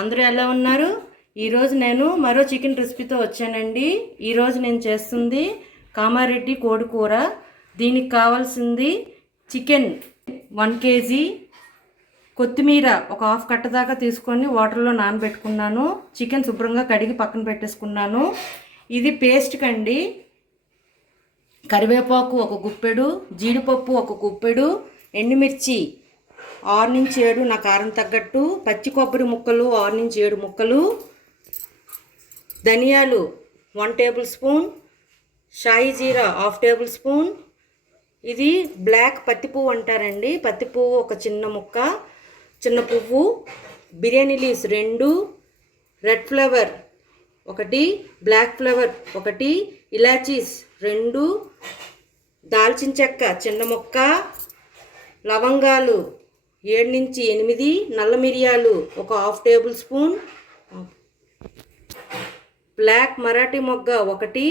అందరూ ఎలా ఉన్నారు? ఈరోజు నేను మరో చికెన్ రెసిపీతో వచ్చానండి. ఈరోజు నేను చేస్తుంది కామారెడ్డి కోడి కూర. దీనికి కావాల్సింది చికెన్ 1 కేజీ, కొత్తిమీర ఒక హాఫ్ కట్ట దాకా తీసుకొని వాటర్లో నానబెట్టుకున్నాను. చికెన్ శుభ్రంగా కడిగి పక్కన పెట్టేసుకున్నాను. ఇది పేస్ట్ కండి. కరివేపాకు ఒక గుప్పెడు, జీడిపప్పు ఒక గుప్పెడు, ఎండుమిర్చి 6 నుంచి 7 నా కారం తగ్గట్టు, పచ్చి కొబ్బరి ముక్కలు 6 నుంచి 7 ముక్కలు, ధనియాలు 1 టేబుల్ స్పూన్, షాయి జీరా 1/2 టేబుల్ స్పూన్. ఇది బ్లాక్ పత్తి పువ్వు అంటారండి. పత్తి పువ్వు ఒక చిన్న ముక్క, చిన్న పువ్వు, biryani leaves 2, red flower 1, black flower 1, ఇలాచీస్ 2, దాల్చిన చెక్క చిన్న ముక్క, లవంగాలు 7 నుంచి 8, నల్ల మిరియాలు ఒక 1/2 టేబుల్ స్పూన్, బ్లాక్ మరాఠీ మొగ్గ 1,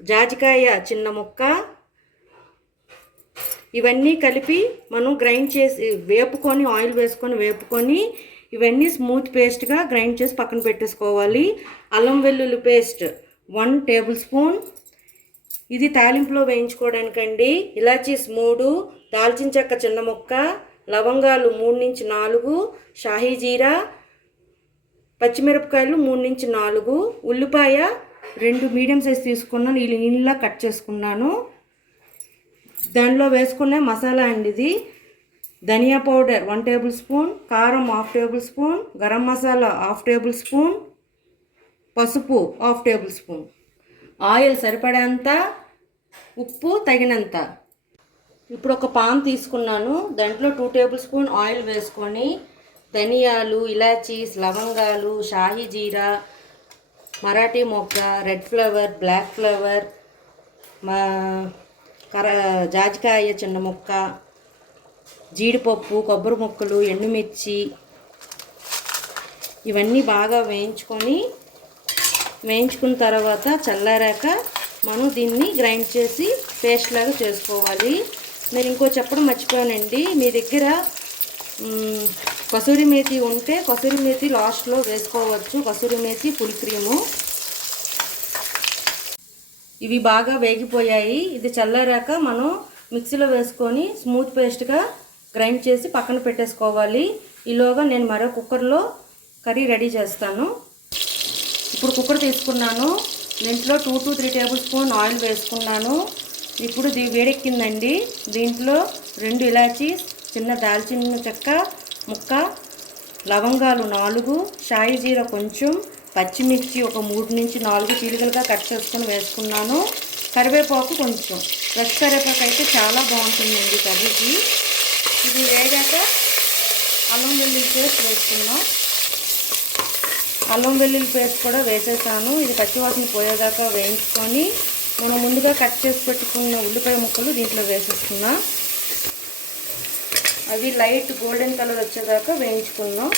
జాజికాయ చిన్న ముక్క. ఇవన్నీ కలిపి మనం గ్రైండ్ చేసి వేపుకొని, ఆయిల్ వేసుకొని వేపుకొని ఇవన్నీ స్మూత్ పేస్ట్గా గ్రైండ్ చేసి పక్కన పెట్టేసుకోవాలి. అల్లం వెల్లుల్లి పేస్ట్ 1 టేబుల్ స్పూన్. ఇది తాలింపులో వేయించుకోవడానికండి. ఇలాచీస్ 3, దాల్చిన చెక్క చిన్న ముక్క, లవంగాలు 3 నుంచి 4, షాహీ జీరా, పచ్చిమిరపకాయలు 3 నుంచి 4, ఉల్లిపాయ 2 మీడియం సైజ్ తీసుకున్నాను. ఇలా కట్ చేసుకున్నాను. దానిలో వేసుకునే మసాలా అండి ఇది. ధనియా పౌడర్ 1 టేబుల్ స్పూన్, కారం 1/2 table spoon, garam masala 1/2 table spoon, పసుపు 1/2 టేబుల్ స్పూన్, ఆయిల్ సరిపడేంత, ఉప్పు తగినంత. ఇప్పుడు ఒక పాన్ తీసుకున్నాను. దాంట్లో 2 టేబుల్ స్పూన్ ఆయిల్ వేసుకొని ధనియాలు, ఇలాచీస్, లవంగాలు, షాహీ జీరా, మరాఠీ మొగ్గ, రెడ్ ఫ్లవర్, బ్లాక్ ఫ్లవర్, జాజికాయ చిన్న ముక్క, జీడిపప్పు, కొబ్బరి ముక్కలు, ఎండుమిర్చి ఇవన్నీ బాగా వేయించుకున్న తర్వాత చల్లారాక మనం దీన్ని గ్రైండ్ చేసి పేస్ట్ లాగా చేసుకోవాలి. నేను ఇంకో చెప్పడం మర్చిపోయానండి. మీ దగ్గర కసూరి మేతి ఉంటే కసూరి మేతి లాస్ట్లో వేసుకోవచ్చు. Kasuri methi, full cream. ఇవి బాగా వేగిపోయాయి. ఇది చల్లారాక మనం మిక్సీలో వేసుకొని స్మూత్ పేస్ట్గా గ్రైండ్ చేసి పక్కన పెట్టేసుకోవాలి. ఈలోగా నేను మరో కుక్కర్లో కర్రీ రెడీ చేస్తాను. ఇప్పుడు కుక్కర్ తీసుకున్నాను. దీంట్లో 2 to 3 టేబుల్ స్పూన్ ఆయిల్ వేసుకున్నాను. ఇప్పుడు ఇది వేడెక్కిందండి. దీంట్లో 2 ఇలాచీస్, చిన్న దాల్చిన చెక్క ముక్క, లవంగాలు 4, షాయి జీరా కొంచెం, పచ్చిమిర్చి ఒక 3 నుంచి 4 చీలికలుగా కట్ చేసుకొని వేసుకున్నాను. కరివేపాకు కొంచెం, ఫ్రెష్ కరివేపాకు అయితే చాలా బాగుంటుందండి కర్రీకి. ఇది వేగాక అల్లం వెల్లుల్లి పేస్ట్ వేసుకున్నాం. అల్లం వెల్లుల్లి పేస్ట్ కూడా వేసేసాను. ఇది పచ్చివాసన పోయేదాకా వేయించుకొని మనం ముందుగా కట్ చేసి పెట్టుకున్న ఉల్లిపాయ ముక్కలు దీంట్లో వేసేసుకున్నా. అవి లైట్ గోల్డెన్ కలర్ వచ్చేదాకా వేయించుకున్నాం.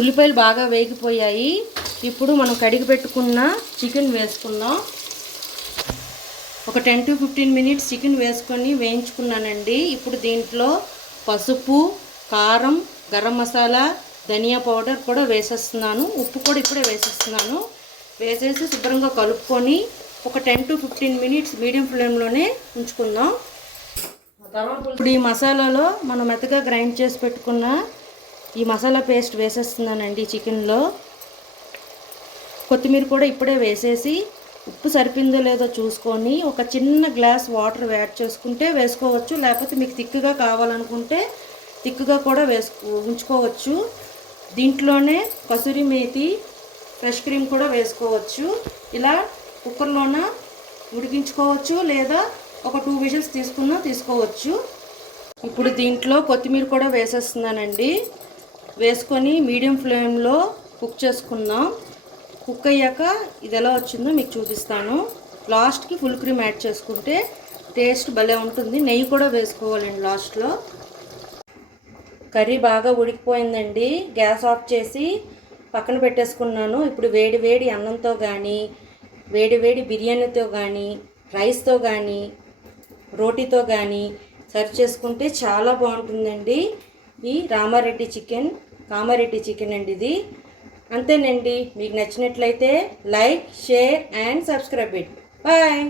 ఉల్లిపాయలు బాగా వేగిపోయాయి. ఇప్పుడు మనం కడిగి పెట్టుకున్న చికెన్ వేసుకున్నాం. ఒక 10 to 15 మినిట్స్ చికెన్ వేసుకొని వేయించుకున్నానండి. ఇప్పుడు దీంట్లో పసుపు, కారం, గరం మసాలా, ధనియా పౌడర్ కూడా వేసేస్తున్నాను. ఉప్పు కూడా ఇప్పుడే వేసేస్తున్నాను. వేసేసి శుభ్రంగా కలుపుకొని ఒక 10 to 15 మినిట్స్ మీడియం ఫ్లేమ్లోనే ఉంచుకుందాం. ఇప్పుడు ఈ మసాలాలో మనం మెత్తగా గ్రైండ్ చేసి పెట్టుకున్న ఈ మసాలా పేస్ట్ వేసేస్తున్నానండి చికెన్లో. కొత్తిమీర కూడా ఇప్పుడే వేసేసి ఉప్పు సరిపోయిందో లేదో చూసుకొని ఒక చిన్న గ్లాస్ వాటర్ యాడ్ చేసుకుంటే వేసుకోవచ్చు. లేకపోతే మీకు థిక్గా కావాలనుకుంటే థిక్గా కూడా ఉంచుకోవచ్చు. దీంట్లోనే కసూరి మేతి, ఫ్రెష్ క్రీమ్ కూడా వేసుకోవచ్చు. ఇలా కుక్కర్లోన ఉడికించుకోవచ్చు, లేదా ఒక 2 విజిల్స్ తీసుకోవచ్చు. ఇప్పుడు దీంట్లో కొత్తిమీర కూడా వేసేస్తున్నానండి. వేసుకొని మీడియం ఫ్లేమ్లో కుక్ చేసుకుందాం. కుక్ అయ్యాక ఇది ఎలా వచ్చిందో మీకు చూపిస్తాను. లాస్ట్కి ఫుల్ క్రీమ్ యాడ్ చేసుకుంటే టేస్ట్ భలే ఉంటుంది. నెయ్యి కూడా వేసుకోవాలండి లాస్ట్లో. కర్రీ బాగా ఉడికిపోయిందండి. గ్యాస్ ఆఫ్ చేసి పక్కన పెట్టేసుకున్నాను. ఇప్పుడు వేడి వేడి అన్నంతో కానీ, వేడి వేడి బిర్యానీతో కానీ, రైస్తో కానీ, రోటీతో కానీ సర్వ్ చేసుకుంటే చాలా బాగుంటుందండి ఈ రామారెడ్డి చికెన్. కామారెడ్డి చికెన్ అండి ఇది. అంతేనండి. మీకు నచ్చినట్లయితే like, share and subscribe it. Bye.